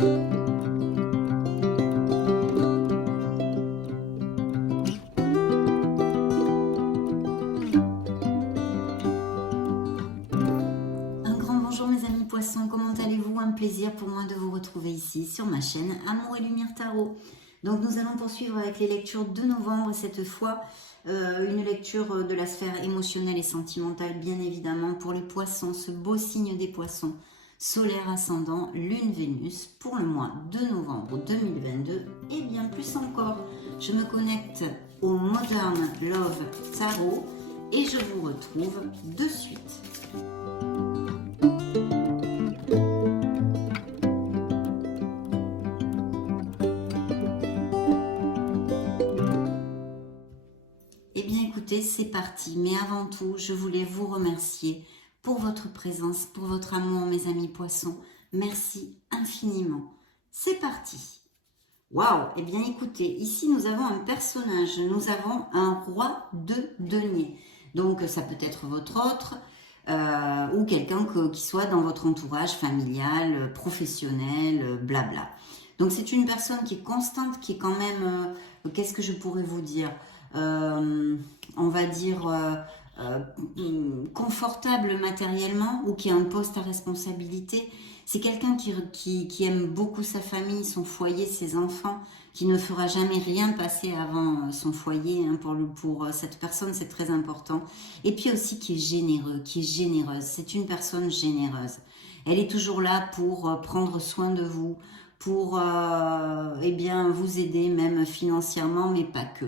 Un grand bonjour mes amis poissons, comment allez-vous? Un plaisir pour moi de vous retrouver ici sur ma chaîne Amour et Lumière Tarot. Donc nous allons poursuivre avec les lectures de novembre, cette fois une lecture de la sphère émotionnelle et sentimentale bien évidemment pour les poissons, ce beau signe des poissons, solaire ascendant, lune Vénus pour le mois de novembre 2022 et bien plus encore. Je me connecte au Modern Love Tarot et je vous retrouve de suite. Eh bien écoutez, c'est parti, mais avant tout, je voulais vous remercier pour votre présence, pour votre amour mes amis poissons. Merci infiniment. C'est parti. Waouh. Eh bien écoutez, ici nous avons un personnage, nous avons un roi de denier. Donc ça peut être votre autre ou quelqu'un qui soit dans votre entourage familial, professionnel, blabla. Donc c'est une personne qui est constante, qui est quand même, qu'est-ce que je pourrais vous dire, on va dire confortable matériellement ou qui a un poste à responsabilité. C'est quelqu'un qui aime beaucoup sa famille, son foyer, ses enfants, qui ne fera jamais rien passer avant son foyer. Hein, pour cette personne, c'est très important. Et puis aussi qui est généreux, qui est généreuse. C'est une personne généreuse. Elle est toujours là pour prendre soin de vous, pour eh bien, vous aider même financièrement, mais pas que.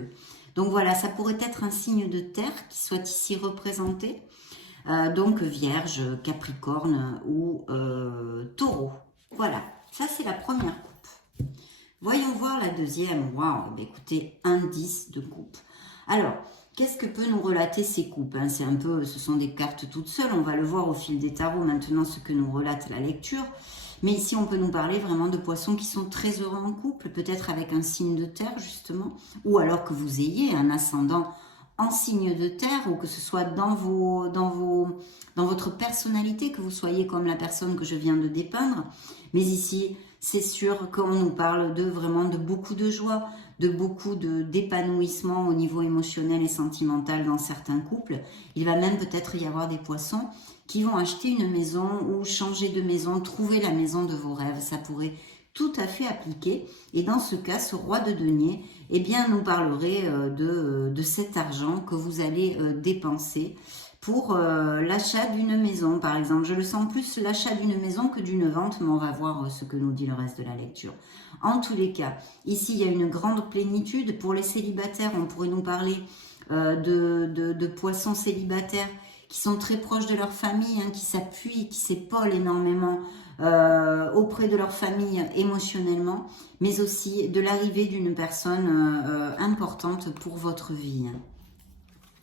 Donc voilà, ça pourrait être un signe de terre qui soit ici représenté. Donc Vierge, Capricorne ou Taureau. Voilà, ça c'est la première coupe. Voyons voir la deuxième. Waouh, écoutez, indice de coupe. Alors, qu'est-ce que peut nous relater ces coupes, hein? C'est un peu, ce sont des cartes toutes seules. On va le voir au fil des tarots maintenant, ce que nous relate la lecture. Mais ici, on peut nous parler vraiment de poissons qui sont très heureux en couple, peut-être avec un signe de terre, justement, ou alors que vous ayez un ascendant en signe de terre, ou que ce soit dans votre personnalité, que vous soyez comme la personne que je viens de dépeindre. Mais ici, c'est sûr qu'on nous parle vraiment de beaucoup de joie, de beaucoup d'épanouissement au niveau émotionnel et sentimental dans certains couples. Il va même peut-être y avoir des poissons qui vont acheter une maison ou changer de maison, trouver la maison de vos rêves. Ça pourrait tout à fait appliquer. Et dans ce cas, ce roi de denier, eh bien, nous parlerait de cet argent que vous allez dépenser pour l'achat d'une maison, par exemple. Je le sens plus l'achat d'une maison que d'une vente, mais on va voir ce que nous dit le reste de la lecture. En tous les cas, ici, il y a une grande plénitude. Pour les célibataires, on pourrait nous parler de poissons célibataires qui sont très proches de leur famille, hein, qui s'appuient, qui s'épaulent énormément auprès de leur famille émotionnellement, mais aussi de l'arrivée d'une personne importante pour votre vie.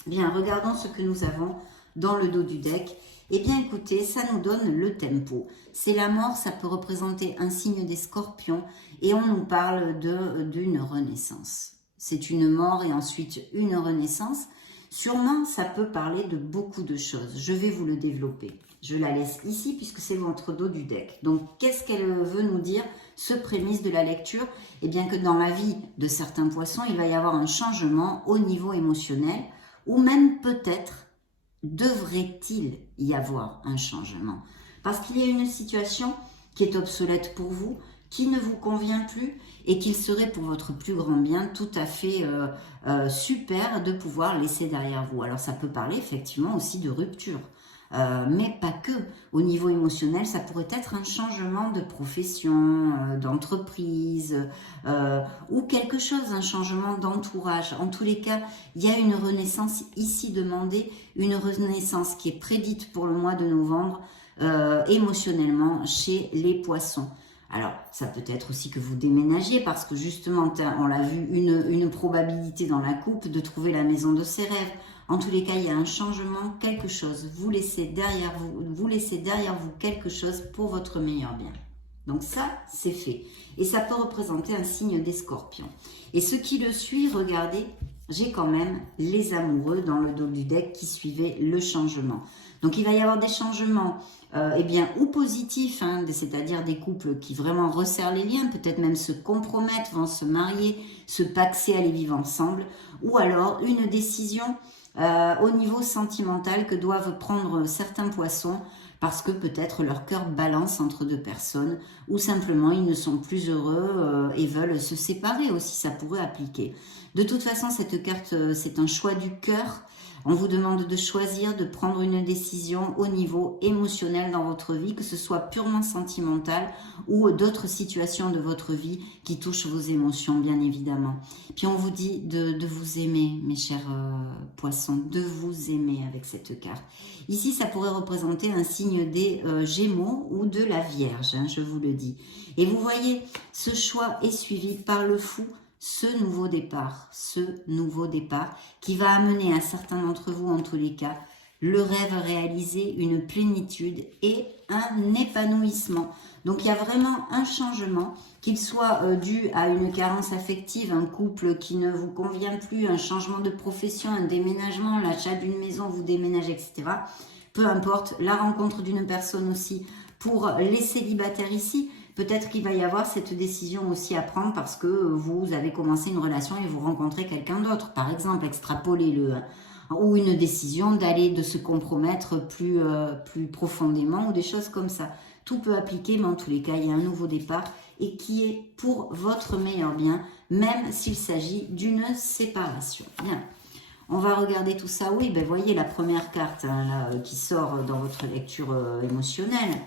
Bien, regardons ce que nous avons dans le dos du deck. Eh bien, écoutez, ça nous donne le tempo. C'est la mort, ça peut représenter un signe des scorpions et on nous parle d'une renaissance. C'est une mort et ensuite une renaissance. Sûrement, ça peut parler de beaucoup de choses. Je vais vous le développer. Je la laisse ici puisque c'est votre dos du deck. Donc, qu'est-ce qu'elle veut nous dire, ce prémisse de la lecture? Eh bien que dans la vie de certains poissons, il va y avoir un changement au niveau émotionnel ou même peut-être devrait-il y avoir un changement. Parce qu'il y a une situation qui est obsolète pour vous, qui ne vous convient plus et qu'il serait pour votre plus grand bien tout à fait super de pouvoir laisser derrière vous. Alors ça peut parler effectivement aussi de rupture, mais pas que. Au niveau émotionnel, ça pourrait être un changement de profession, d'entreprise ou quelque chose, un changement d'entourage. En tous les cas, il y a une renaissance ici demandée, une renaissance qui est prédite pour le mois de novembre émotionnellement chez les poissons. Alors, ça peut être aussi que vous déménagiez parce que justement, on l'a vu, une probabilité dans la coupe de trouver la maison de ses rêves. En tous les cas, il y a un changement, quelque chose. Vous laissez derrière vous quelque chose pour votre meilleur bien. Donc ça, c'est fait. Et ça peut représenter un signe des scorpions. Et ce qui le suit, regardez, j'ai quand même les amoureux dans le dos du deck qui suivaient le changement. Donc il va y avoir des changements, eh bien, ou positifs, hein, c'est-à-dire des couples qui vraiment resserrent les liens, peut-être même se compromettent, vont se marier, se paxer, aller vivre ensemble, ou alors une décision au niveau sentimental que doivent prendre certains poissons parce que peut-être leur cœur balance entre deux personnes ou simplement ils ne sont plus heureux et veulent se séparer aussi, ça pourrait appliquer. De toute façon, cette carte, c'est un choix du cœur. On vous demande de choisir, de prendre une décision au niveau émotionnel dans votre vie, que ce soit purement sentimental ou d'autres situations de votre vie qui touchent vos émotions, bien évidemment. Puis on vous dit de vous aimer, mes chers poissons, de vous aimer avec cette carte. Ici, ça pourrait représenter un signe des Gémeaux ou de la Vierge, hein, je vous le dis. Et vous voyez, ce choix est suivi par le Fou, ce nouveau départ qui va amener à certains d'entre vous, en tous les cas, le rêve réalisé, une plénitude et un épanouissement. Donc il y a vraiment un changement, qu'il soit dû à une carence affective, un couple qui ne vous convient plus, un changement de profession, un déménagement, l'achat d'une maison, vous déménagez, etc. Peu importe, la rencontre d'une personne aussi pour les célibataires ici. Peut-être qu'il va y avoir cette décision aussi à prendre parce que vous avez commencé une relation et vous rencontrez quelqu'un d'autre. Par exemple, extrapolez-le. Ou une décision de se compromettre plus profondément ou des choses comme ça. Tout peut appliquer, mais en tous les cas, il y a un nouveau départ et qui est pour votre meilleur bien, même s'il s'agit d'une séparation. Bien. On va regarder tout ça. Oui, ben voyez la première carte hein, là, qui sort dans votre lecture émotionnelle.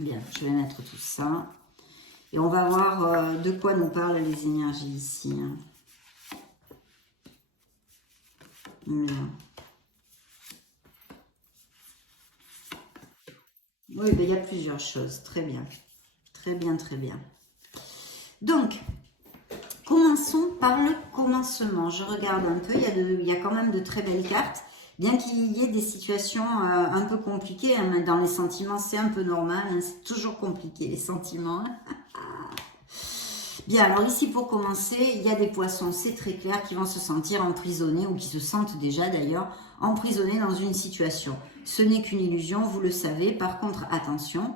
Bien, je vais mettre tout ça. Et on va voir de quoi nous parlent les énergies ici. Hein. Bien. Oui, ben, il y a plusieurs choses. Très bien. Très bien, très bien. Donc, commençons par le commencement. Je regarde un peu. Il y a quand même de très belles cartes. Bien qu'il y ait des situations un peu compliquées, hein, dans les sentiments, c'est un peu normal, hein, c'est toujours compliqué les sentiments. Bien, alors ici pour commencer, il y a des poissons, c'est très clair, qui vont se sentir emprisonnés ou qui se sentent déjà d'ailleurs emprisonnés dans une situation. Ce n'est qu'une illusion, vous le savez, par contre attention,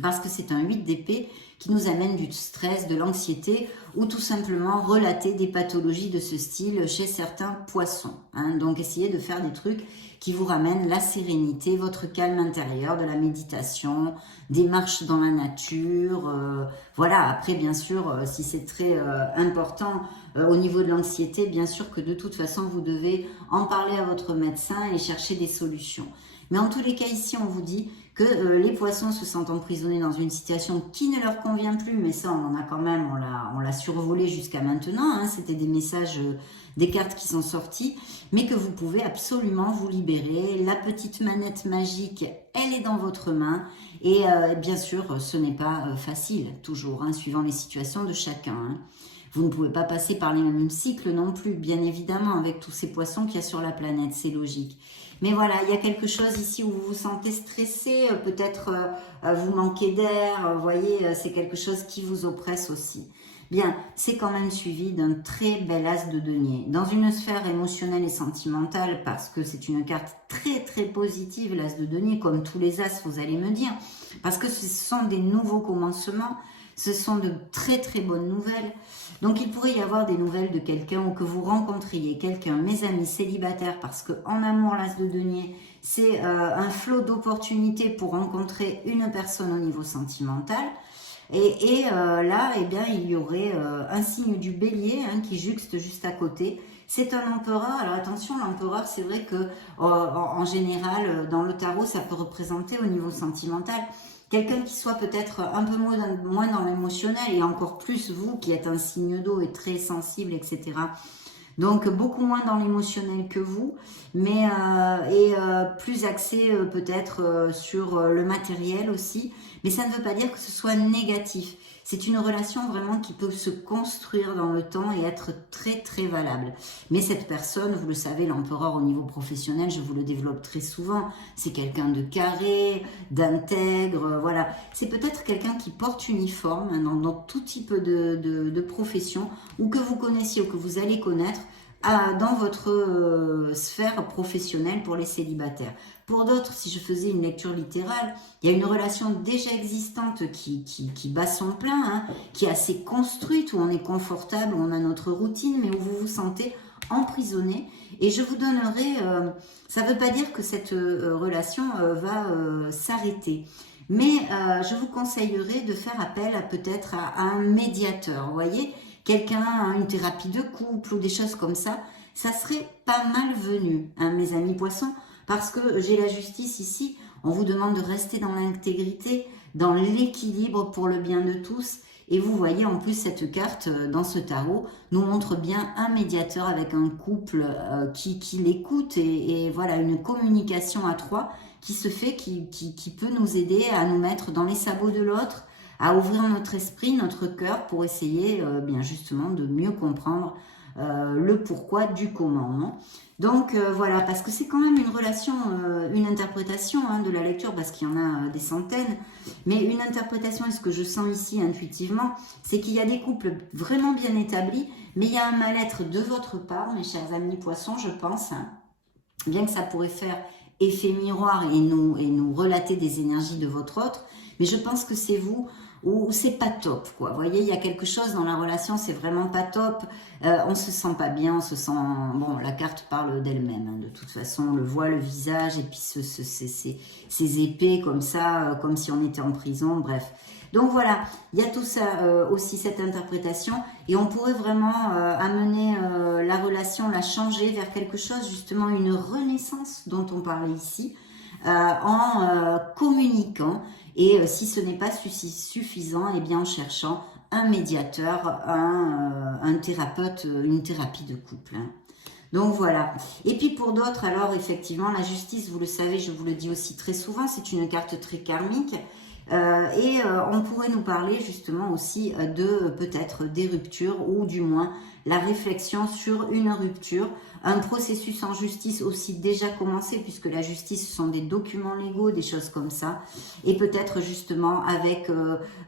parce que c'est un 8 d'épée qui nous amène du stress, de l'anxiété ou tout simplement relater des pathologies de ce style chez certains poissons. Hein. Donc essayez de faire des trucs qui vous ramènent la sérénité, votre calme intérieur, de la méditation, des marches dans la nature. Voilà, après bien sûr, si c'est très important au niveau de l'anxiété, bien sûr que de toute façon vous devez en parler à votre médecin et chercher des solutions. Mais en tous les cas ici on vous dit que les poissons se sentent emprisonnés dans une situation qui ne leur convient plus, mais ça on en a quand même, on l'a survolé jusqu'à maintenant, hein, c'était des messages, des cartes qui sont sorties, mais que vous pouvez absolument vous libérer. La petite manette magique, elle est dans votre main, et bien sûr ce n'est pas facile, toujours, hein, suivant les situations de chacun. Hein. Vous ne pouvez pas passer par les mêmes cycles non plus, bien évidemment, avec tous ces poissons qu'il y a sur la planète, c'est logique. Mais voilà, il y a quelque chose ici où vous vous sentez stressé, peut-être vous manquez d'air, vous voyez, c'est quelque chose qui vous oppresse aussi. Bien, c'est quand même suivi d'un très bel as de denier. Dans une sphère émotionnelle et sentimentale, parce que c'est une carte très très positive, l'as de denier, comme tous les as, vous allez me dire, parce que ce sont des nouveaux commencements, ce sont de très très bonnes nouvelles. Donc il pourrait y avoir des nouvelles de quelqu'un ou que vous rencontriez quelqu'un, mes amis célibataires, parce que en amour, l'as de denier, c'est un flot d'opportunités pour rencontrer une personne au niveau sentimental. Et là, eh bien, il y aurait un signe du bélier hein, qui juxte juste à côté. C'est un empereur. Alors attention, l'empereur, c'est vrai que en général, dans le tarot, ça peut représenter au niveau sentimental quelqu'un qui soit peut-être un peu moins dans l'émotionnel et encore plus vous qui êtes un signe d'eau et très sensible, etc. Donc beaucoup moins dans l'émotionnel que vous, mais plus axé peut-être sur le matériel aussi. Mais ça ne veut pas dire que ce soit négatif. C'est une relation vraiment qui peut se construire dans le temps et être très très valable. Mais cette personne, vous le savez, l'empereur au niveau professionnel, je vous le développe très souvent, c'est quelqu'un de carré, d'intègre, voilà. C'est peut-être quelqu'un qui porte uniforme hein, dans tout type de profession ou que vous connaissiez ou que vous allez connaître. dans votre sphère professionnelle pour les célibataires. Pour d'autres, si je faisais une lecture littérale, il y a une relation déjà existante qui bat son plein, hein, qui est assez construite, où on est confortable, où on a notre routine, mais où vous vous sentez emprisonné. Et je vous donnerai, ça ne veut pas dire que cette relation va s'arrêter. Mais je vous conseillerais de faire appel peut-être à un médiateur, vous voyez, quelqu'un, une thérapie de couple ou des choses comme ça serait pas malvenu, hein, mes amis poissons, parce que j'ai la justice ici, on vous demande de rester dans l'intégrité, dans l'équilibre pour le bien de tous. Et vous voyez en plus cette carte dans ce tarot nous montre bien un médiateur avec un couple qui l'écoute et voilà une communication à trois qui se fait, qui peut nous aider à nous mettre dans les sabots de l'autre, à ouvrir notre esprit, notre cœur pour essayer bien justement de mieux comprendre le pourquoi du comment. Non, donc voilà, parce que c'est quand même une relation, une interprétation hein, de la lecture, parce qu'il y en a des centaines, mais une interprétation, et ce que je sens ici intuitivement, c'est qu'il y a des couples vraiment bien établis, mais il y a un mal-être de votre part, mes chers amis poissons, je pense, hein, bien que ça pourrait faire effet miroir et nous relater des énergies de votre autre, mais je pense que c'est vous où c'est pas top, quoi. Vous voyez, il y a quelque chose dans la relation, c'est vraiment pas top. On se sent pas bien, on se sent... Bon, la carte parle d'elle-même, hein, de toute façon, on le voit, le visage, et puis ces épées comme ça, comme si on était en prison, bref. Donc voilà, il y a tout ça aussi, cette interprétation, et on pourrait vraiment amener la relation, la changer vers quelque chose, justement une renaissance dont on parlait ici, en communiquant, et si ce n'est pas suffisant, eh bien en cherchant un médiateur, un thérapeute, une thérapie de couple. Hein. Donc voilà. Et puis pour d'autres, alors effectivement, la justice, vous le savez, je vous le dis aussi très souvent, c'est une carte très karmique. On pourrait nous parler justement aussi de peut-être des ruptures ou du moins la réflexion sur une rupture, un processus en justice aussi déjà commencé puisque la justice ce sont des documents légaux, des choses comme ça et peut-être justement avec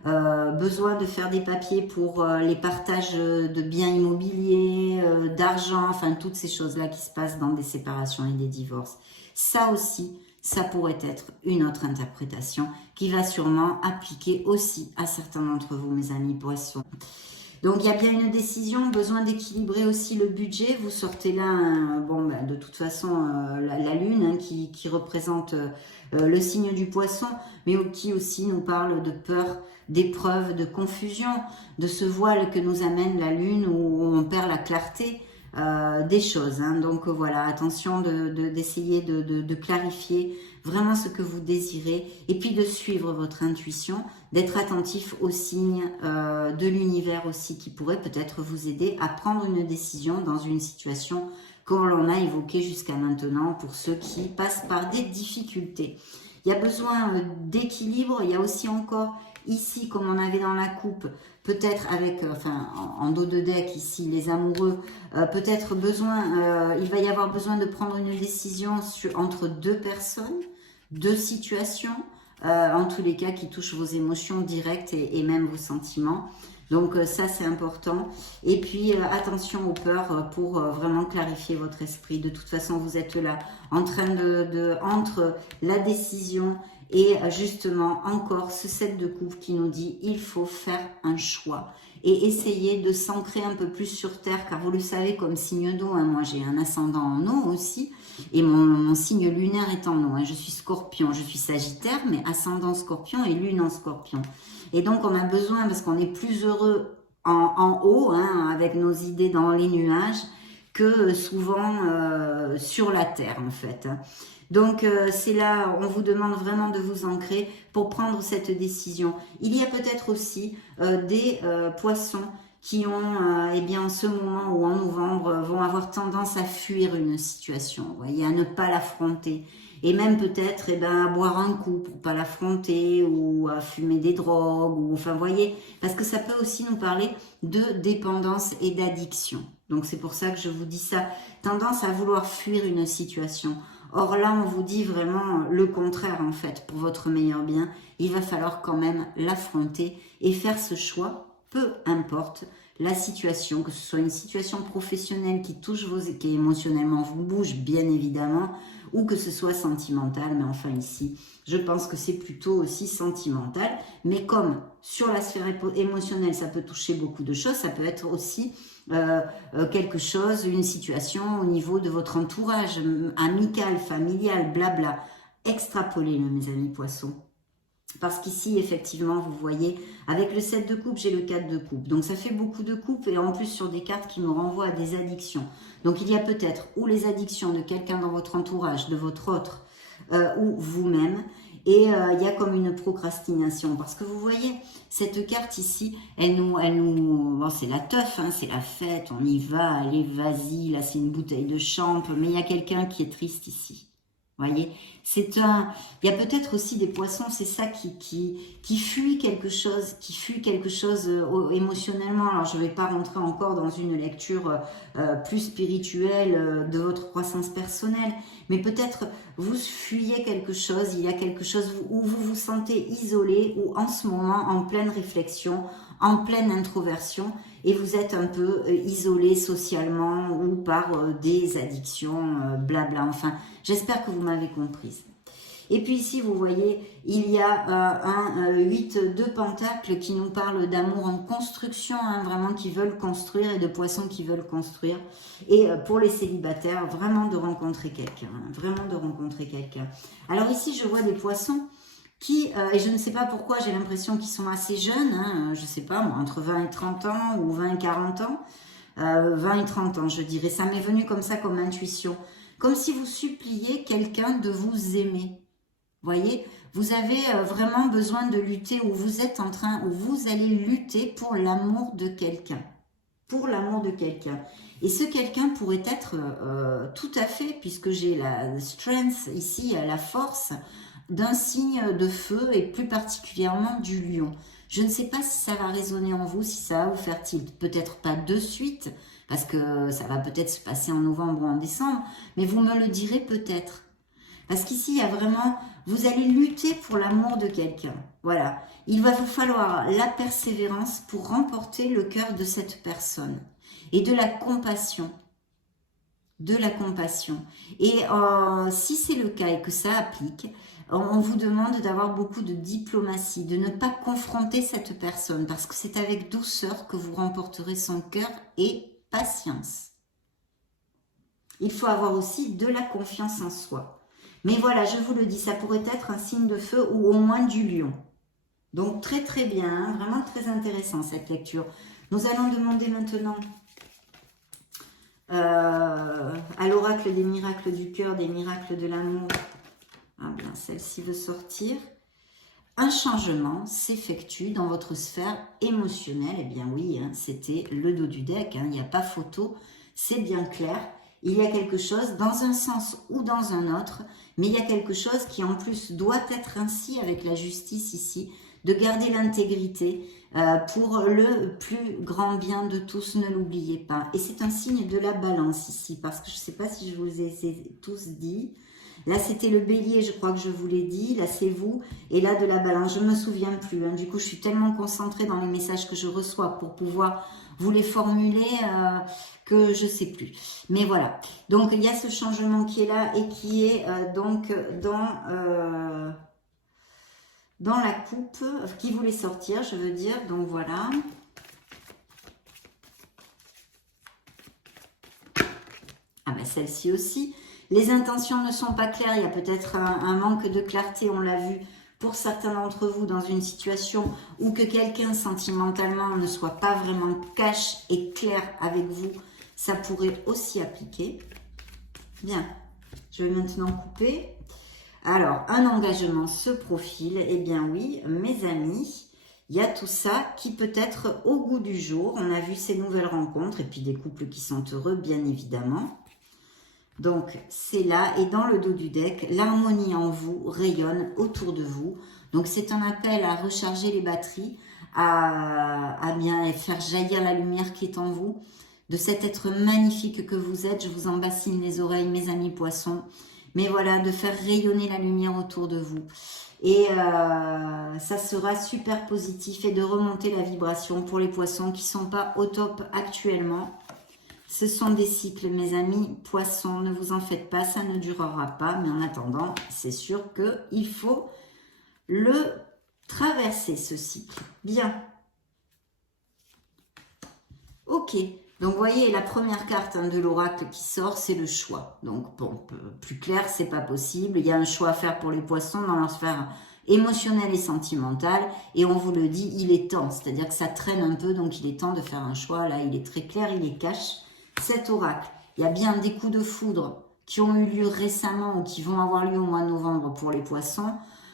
besoin de faire des papiers pour les partages de biens immobiliers, d'argent, enfin toutes ces choses-là qui se passent dans des séparations et des divorces. Ça aussi, ça pourrait être une autre interprétation qui va sûrement appliquer aussi à certains d'entre vous, mes amis poissons. Donc, il y a bien une décision, besoin d'équilibrer aussi le budget. Vous sortez là, bon, ben, de toute façon, la lune hein, qui représente le signe du poisson, mais qui aussi nous parle de peur, d'épreuve, de confusion, de ce voile que nous amène la lune où on perd la clarté. Des choses, hein. Donc voilà, attention d'essayer de clarifier vraiment ce que vous désirez et puis de suivre votre intuition, d'être attentif aux signes de l'univers aussi qui pourraient peut-être vous aider à prendre une décision dans une situation comme l'on a évoqué jusqu'à maintenant pour ceux qui passent par des difficultés. Il y a besoin d'équilibre, il y a aussi encore ici, comme on avait dans la coupe, peut-être avec, enfin, en dos de deck ici, les amoureux, peut-être besoin, il va y avoir besoin de prendre une décision entre deux personnes, deux situations, en tous les cas qui touchent vos émotions directes et même vos sentiments. Donc ça c'est important. Et puis attention aux peurs pour vraiment clarifier votre esprit. De toute façon vous êtes là en train entre la décision et justement encore ce 7 de coupe qui nous dit il faut faire un choix et essayer de s'ancrer un peu plus sur terre car vous le savez comme signe d'eau, hein, moi j'ai un ascendant en eau aussi et mon signe lunaire est en eau, hein, je suis scorpion, je suis sagittaire mais ascendant scorpion et lune en scorpion et donc on a besoin parce qu'on est plus heureux en haut hein, avec nos idées dans les nuages que souvent sur la terre en fait. Donc c'est là, on vous demande vraiment de vous ancrer pour prendre cette décision. Il y a peut-être aussi des poissons qui ont, eh bien, en ce moment ou en novembre, vont avoir tendance à fuir une situation, vous voyez, à ne pas l'affronter. Et même peut-être eh ben, à boire un coup pour pas l'affronter ou à fumer des drogues, ou, enfin, vous voyez, parce que ça peut aussi nous parler de dépendance et d'addiction. Donc c'est pour ça que je vous dis ça, tendance à vouloir fuir une situation. Or là, on vous dit vraiment le contraire en fait, pour votre meilleur bien. Il va falloir quand même l'affronter et faire ce choix peu importe la situation, que ce soit une situation professionnelle qui touche qui émotionnellement vous bouge, bien évidemment, ou que ce soit sentimental, mais enfin ici, je pense que c'est plutôt aussi sentimental, mais comme sur la sphère émotionnelle, ça peut toucher beaucoup de choses, ça peut être aussi quelque chose, une situation au niveau de votre entourage, amical, familial, blabla. Extrapolez-le, mes amis poissons. Parce qu'ici, effectivement, vous voyez, avec le 7 de coupe, j'ai le 4 de coupe. Donc, ça fait beaucoup de coupes et en plus sur des cartes qui me renvoient à des addictions. Donc, il y a peut-être ou les addictions de quelqu'un dans votre entourage, de votre autre, ou vous-même. Et il y a comme une procrastination. Parce que vous voyez, cette carte ici, bon, c'est la teuf, hein, c'est la fête, on y va, allez, vas-y, là c'est une bouteille de champ. Mais il y a quelqu'un qui est triste ici. Voyez, il y a peut-être aussi des poissons, c'est ça qui fuit quelque chose, émotionnellement. Alors je ne vais pas rentrer encore dans une lecture plus spirituelle de votre croissance personnelle, mais peut-être vous fuyez quelque chose, il y a quelque chose où vous vous sentez isolé ou en ce moment en pleine réflexion, en pleine introversion, et vous êtes un peu isolé socialement ou par des addictions, blabla. Enfin, j'espère que vous m'avez comprise. Et puis ici, vous voyez, il y a un 8 de pentacles qui nous parle d'amour en construction, hein, vraiment qui veulent construire, et de poissons qui veulent construire. Et pour les célibataires, vraiment de rencontrer quelqu'un, hein, vraiment de rencontrer quelqu'un. Alors ici, je vois des poissons qui, et je ne sais pas pourquoi, j'ai l'impression qu'ils sont assez jeunes, hein, je ne sais pas, moi, entre 20 et 30 ans ou 20 et 40 ans, 20 et 30 ans, je dirais. Ça m'est venu comme ça, comme intuition. Comme si vous suppliez quelqu'un de vous aimer. Voyez, vous avez vraiment besoin de lutter, ou vous êtes en train, ou vous allez lutter pour l'amour de quelqu'un. Pour l'amour de quelqu'un. Et ce quelqu'un pourrait être tout à fait, puisque j'ai la strength ici, la force, d'un signe de feu et plus particulièrement du lion. Je ne sais pas si ça va résonner en vous, si ça va vous faire tilt. Peut-être pas de suite, parce que ça va peut-être se passer en novembre ou en décembre, mais vous me le direz peut-être. Parce qu'ici, il y a vraiment, vous allez lutter pour l'amour de quelqu'un. Voilà. Il va vous falloir la persévérance pour remporter le cœur de cette personne. Et de la compassion. De la compassion. Et si c'est le cas et que ça applique, on vous demande d'avoir beaucoup de diplomatie, de ne pas confronter cette personne, parce que c'est avec douceur que vous remporterez son cœur et patience. Il faut avoir aussi de la confiance en soi. Mais voilà, je vous le dis, ça pourrait être un signe de feu ou au moins du lion. Donc très très bien, hein, vraiment très intéressant cette lecture. Nous allons demander maintenant à l'oracle des miracles du cœur, des miracles de l'amour. Ah bien, celle-ci veut sortir. Un changement s'effectue dans votre sphère émotionnelle. Eh bien oui, hein, c'était le dos du deck, hein, il n'y a pas photo, c'est bien clair. Il y a quelque chose dans un sens ou dans un autre, mais il y a quelque chose qui en plus doit être ainsi avec la justice ici, de garder l'intégrité pour le plus grand bien de tous, ne l'oubliez pas. Et c'est un signe de la balance ici, parce que je ne sais pas si je vous ai tous dit. Là, c'était le bélier, je crois que je vous l'ai dit. Là, c'est vous. Et là, de la balance, je ne me souviens plus. Hein. Du coup, je suis tellement concentrée dans les messages que je reçois pour pouvoir vous les formuler que je ne sais plus. Mais voilà. Donc, il y a ce changement qui est là et qui est donc dans la coupe, qui voulait sortir, je veux dire. Donc, voilà. Ah ben, celle-ci aussi. Les intentions ne sont pas claires, il y a peut-être un manque de clarté, on l'a vu pour certains d'entre vous dans une situation où que quelqu'un sentimentalement ne soit pas vraiment cash et clair avec vous, ça pourrait aussi appliquer. Bien, je vais maintenant couper. Alors, un engagement se profile, eh bien oui, mes amis, il y a tout ça qui peut être au goût du jour. On a vu ces nouvelles rencontres et puis des couples qui sont heureux, bien évidemment. Donc, c'est là, et dans le dos du deck, l'harmonie en vous rayonne autour de vous. Donc, c'est un appel à recharger les batteries, à bien faire jaillir la lumière qui est en vous, de cet être magnifique que vous êtes. Je vous en bassine les oreilles, mes amis poissons. Mais voilà, de faire rayonner la lumière autour de vous. Et ça sera super positif et de remonter la vibration pour les poissons qui ne sont pas au top actuellement. Ce sont des cycles, mes amis poissons, ne vous en faites pas, ça ne durera pas. Mais en attendant, c'est sûr qu'il faut le traverser, ce cycle. Bien. Ok. Donc, vous voyez, la première carte de l'oracle qui sort, c'est le choix. Donc, bon, plus clair, c'est pas possible. Il y a un choix à faire pour les poissons dans leur sphère émotionnelle et sentimentale. Et on vous le dit, il est temps. C'est-à-dire que ça traîne un peu, donc il est temps de faire un choix. Là, il est très clair, il est cash. Cet oracle, il y a bien des coups de foudre qui ont eu lieu récemment ou qui vont avoir lieu au mois de novembre pour les poissons.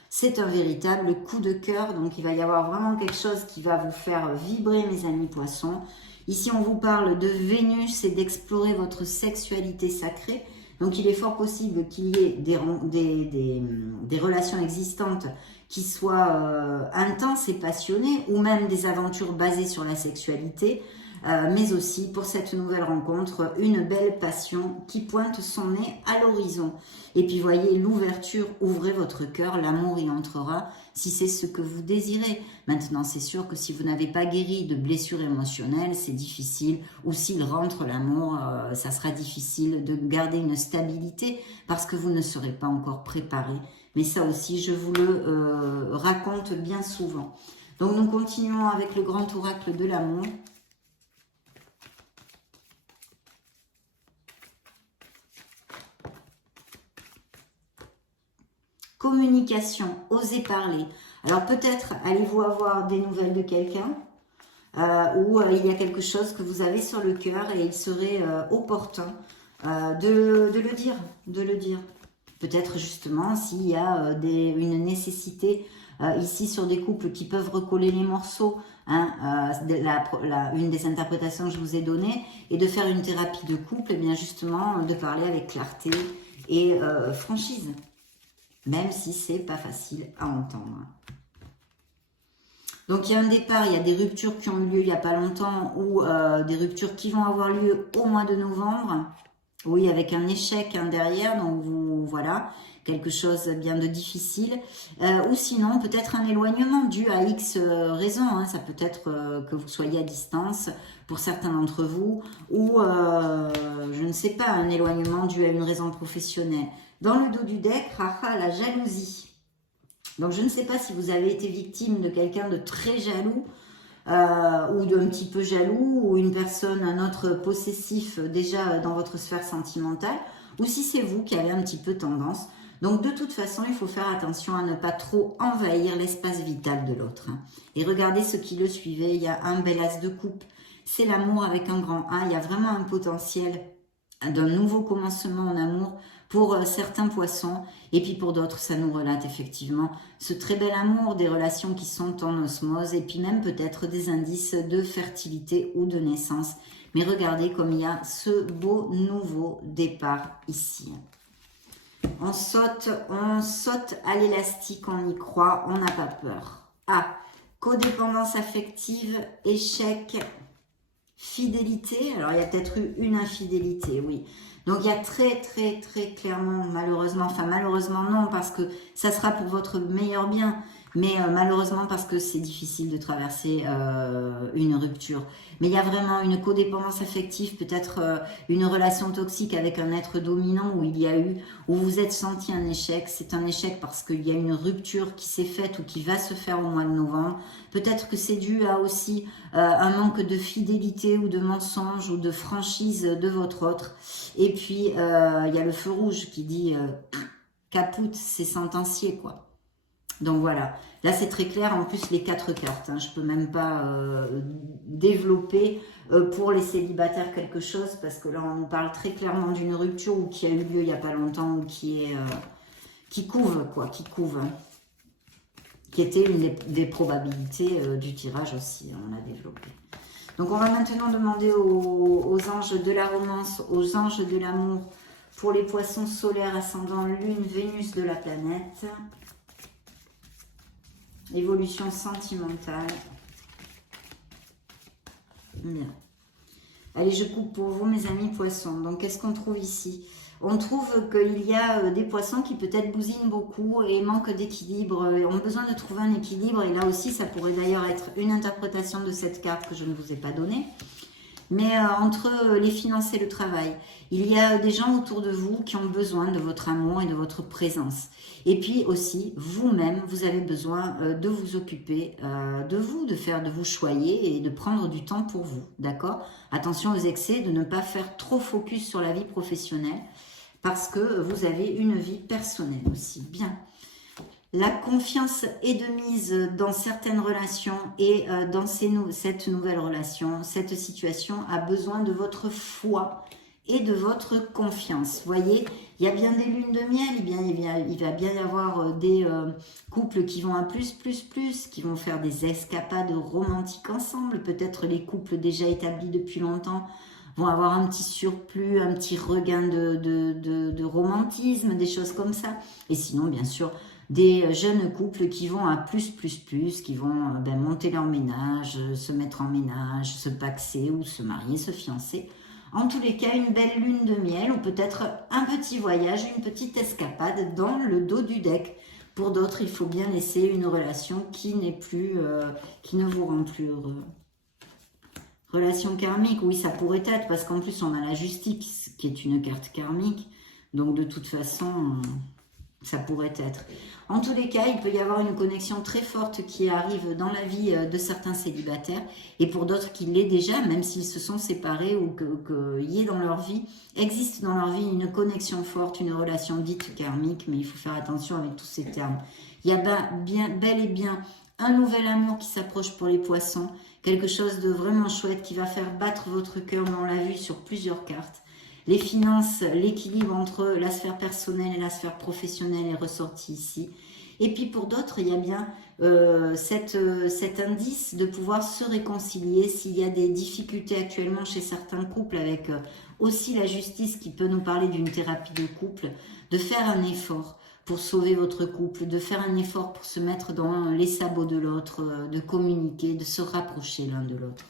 C'est un véritable coup de cœur. Donc, il va y avoir vraiment quelque chose qui va vous faire vibrer, mes amis poissons. Ici, on vous parle de Vénus et d'explorer votre sexualité sacrée. Donc, il est fort possible qu'il y ait des relations existantes qui soient intenses et passionnées, ou même des aventures basées sur la sexualité, mais aussi, pour cette nouvelle rencontre, une belle passion qui pointe son nez à l'horizon. Et puis, voyez, l'ouverture, ouvrez votre cœur, l'amour y entrera, si c'est ce que vous désirez. Maintenant, c'est sûr que si vous n'avez pas guéri de blessures émotionnelles, c'est difficile. Ou s'il rentre l'amour, ça sera difficile de garder une stabilité parce que vous ne serez pas encore préparé. Mais ça aussi, je vous le raconte bien souvent. Donc, nous continuons avec le grand oracle de l'amour. Communication, osez parler. Alors peut-être allez-vous avoir des nouvelles de quelqu'un ou il y a quelque chose que vous avez sur le cœur et il serait opportun de le dire, Peut-être justement s'il y a une nécessité ici sur des couples qui peuvent recoller les morceaux, hein, une des interprétations que je vous ai données, et de faire une thérapie de couple, et bien justement de parler avec clarté et franchise. Même si c'est pas facile à entendre. Donc il y a un départ, il y a des ruptures qui ont eu lieu il n'y a pas longtemps ou des ruptures qui vont avoir lieu au mois de novembre. Oui, avec un échec derrière, donc vous, voilà, quelque chose bien de difficile. Ou sinon, peut-être un éloignement dû à X raisons. Hein. Ça peut être que vous soyez à distance pour certains d'entre vous ou, je ne sais pas, un éloignement dû à une raison professionnelle. Dans le dos du deck, la jalousie. Donc, je ne sais pas si vous avez été victime de quelqu'un de très jaloux ou d'un petit peu jaloux ou une personne, un autre possessif déjà dans votre sphère sentimentale ou si c'est vous qui avez un petit peu tendance. Donc, de toute façon, il faut faire attention à ne pas trop envahir l'espace vital de l'autre. Et regardez ce qui le suivait, il y a un bel as de coupe. C'est l'amour avec un grand A. Il y a vraiment un potentiel d'un nouveau commencement en amour pour certains poissons, et puis pour d'autres, ça nous relate effectivement ce très bel amour, des relations qui sont en osmose, et puis même peut-être des indices de fertilité ou de naissance. Mais regardez comme il y a ce beau nouveau départ ici. On saute à l'élastique, on y croit, on n'a pas peur. Ah, codépendance affective, échec, fidélité. Alors, il y a peut-être eu une infidélité, oui. Donc, il y a très, très, très clairement, malheureusement, enfin, malheureusement non, parce que ça sera pour votre meilleur bien, mais malheureusement parce que c'est difficile de traverser une rupture. Mais il y a vraiment une codépendance affective, peut-être une relation toxique avec un être dominant où vous êtes senti un échec. C'est un échec parce qu'il y a une rupture qui s'est faite ou qui va se faire au mois de novembre. Peut-être que c'est dû à aussi un manque de fidélité ou de mensonge ou de franchise de votre autre. Et puis, il y a le feu rouge qui dit capoute, c'est sentencié, quoi. Donc voilà, là c'est très clair, en plus les 4 cartes, hein. Je ne peux même pas développer pour les célibataires quelque chose, parce que là on nous parle très clairement d'une rupture ou qui a eu lieu il n'y a pas longtemps, ou qui couve, qui était une des probabilités du tirage aussi, on a développé. Donc on va maintenant demander aux anges de la romance, aux anges de l'amour, pour les poissons solaires, ascendant Lune, Vénus de la planète. Évolution sentimentale. Bien. Allez, je coupe pour vous, mes amis poissons. Donc, qu'est-ce qu'on trouve ici? On trouve qu'il y a des poissons qui peut-être bousinent beaucoup et manquent d'équilibre, ont besoin de trouver un équilibre. Et là aussi, ça pourrait d'ailleurs être une interprétation de cette carte que je ne vous ai pas donnée. Mais entre les finances et le travail, il y a des gens autour de vous qui ont besoin de votre amour et de votre présence. Et puis aussi, vous-même, vous avez besoin de vous occuper de vous, de vous choyer et de prendre du temps pour vous, d'accord? Attention aux excès, de ne pas faire trop focus sur la vie professionnelle parce que vous avez une vie personnelle aussi. Bien. La confiance est de mise dans certaines relations et dans cette nouvelle relation, cette situation a besoin de votre foi et de votre confiance. Vous voyez, il y a bien des lunes de miel, il va bien y avoir des couples qui vont à plus, qui vont faire des escapades romantiques ensemble. Peut-être les couples déjà établis depuis longtemps vont avoir un petit surplus, un petit regain de romantisme, des choses comme ça. Et sinon, bien sûr, des jeunes couples qui vont à plus, qui vont monter leur ménage, se mettre en ménage, se paxer ou se marier, se fiancer. En tous les cas, une belle lune de miel ou peut-être un petit voyage, une petite escapade dans le dos du deck. Pour d'autres, il faut bien laisser une relation qui n'est plus, qui ne vous rend plus heureux. Relation karmique, oui, ça pourrait être, parce qu'en plus, on a la justice, qui est une carte karmique. Donc, de toute façon, ça pourrait être. En tous les cas, il peut y avoir une connexion très forte qui arrive dans la vie de certains célibataires, et pour d'autres qui l'est déjà, même s'ils se sont séparés ou qu'il y ait dans leur vie, existe dans leur vie une connexion forte, une relation dite karmique, mais il faut faire attention avec tous ces termes. Il y a bel et bien un nouvel amour qui s'approche pour les poissons, quelque chose de vraiment chouette qui va faire battre votre cœur, mais on l'a vu sur plusieurs cartes. Les finances, l'équilibre entre la sphère personnelle et la sphère professionnelle est ressorti ici. Et puis pour d'autres, il y a bien cet indice de pouvoir se réconcilier s'il y a des difficultés actuellement chez certains couples, avec aussi la justice qui peut nous parler d'une thérapie de couple, de faire un effort pour sauver votre couple, de faire un effort pour se mettre dans les sabots de l'autre, de communiquer, de se rapprocher l'un de l'autre.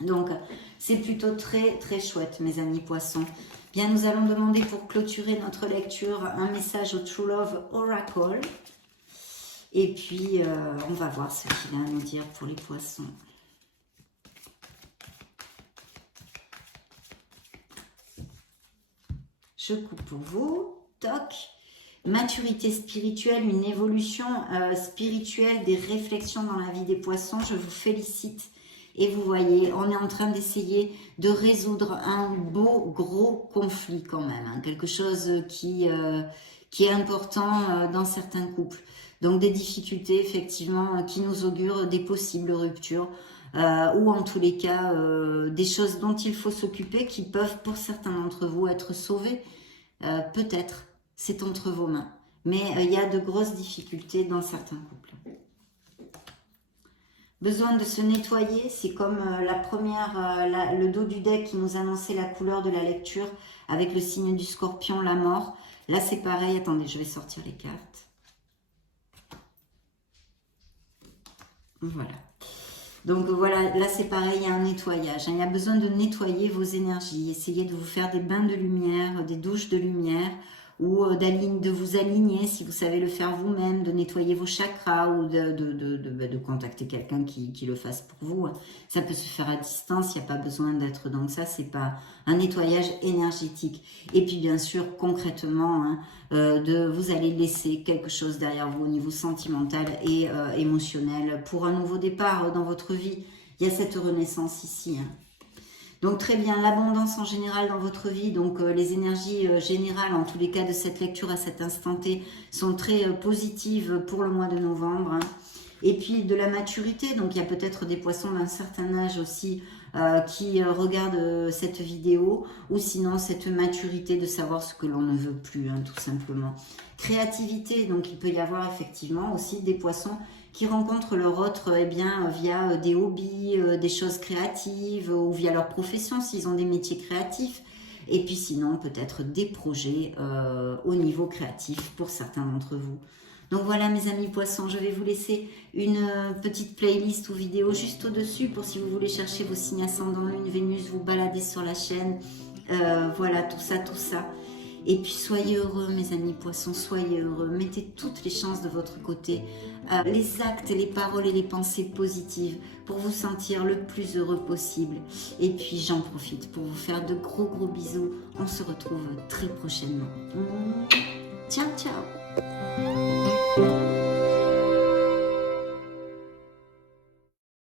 Donc, c'est plutôt très, très chouette, mes amis poissons. Bien, nous allons demander pour clôturer notre lecture un message au True Love Oracle. Et puis, on va voir ce qu'il a à nous dire pour les poissons. Je coupe pour vous. Toc. Maturité spirituelle, une évolution spirituelle, des réflexions dans la vie des poissons. Je vous félicite. Et vous voyez, on est en train d'essayer de résoudre un beau, gros conflit quand même. Hein, quelque chose qui est important dans certains couples. Donc des difficultés, effectivement, qui nous augurent des possibles ruptures. Ou en tous les cas, des choses dont il faut s'occuper qui peuvent, pour certains d'entre vous, être sauvées. Peut-être, c'est entre vos mains. Mais il y a de grosses difficultés dans certains couples. Besoin de se nettoyer, c'est comme le dos du deck qui nous annonçait la couleur de la lecture avec le signe du scorpion, la mort. Là, c'est pareil. Attendez, je vais sortir les cartes. Voilà. Donc voilà, là c'est pareil, il y a un nettoyage. Hein. Il y a besoin de nettoyer vos énergies. Essayez de vous faire des bains de lumière, des douches de lumière, ou de vous aligner si vous savez le faire vous-même, de nettoyer vos chakras ou de contacter quelqu'un qui le fasse pour vous. Ça peut se faire à distance, il n'y a pas besoin d'être dans ça, c'est pas un nettoyage énergétique. Et puis bien sûr, concrètement, hein, vous allez laisser quelque chose derrière vous au niveau sentimental et émotionnel pour un nouveau départ dans votre vie. Il y a cette renaissance ici, hein. Donc très bien, l'abondance en général dans votre vie, donc les énergies générales en tous les cas de cette lecture à cet instant T sont très positives pour le mois de novembre. Hein. Et puis de la maturité, donc il y a peut-être des poissons d'un certain âge aussi qui regardent cette vidéo, ou sinon cette maturité de savoir ce que l'on ne veut plus, hein, tout simplement. Créativité, donc il peut y avoir effectivement aussi des poissons qui rencontrent leur autre via des hobbies, des choses créatives ou via leur profession s'ils ont des métiers créatifs. Et puis sinon, peut-être des projets au niveau créatif pour certains d'entre vous. Donc voilà mes amis poissons, je vais vous laisser une petite playlist ou vidéo juste au-dessus pour si vous voulez chercher vos signes ascendants, Lune, Vénus, vous balader sur la chaîne. Voilà, tout ça. Et puis soyez heureux, mes amis poissons, soyez heureux. Mettez toutes les chances de votre côté. Les actes, les paroles et les pensées positives pour vous sentir le plus heureux possible. Et puis j'en profite pour vous faire de gros gros bisous. On se retrouve très prochainement. Ciao, ciao.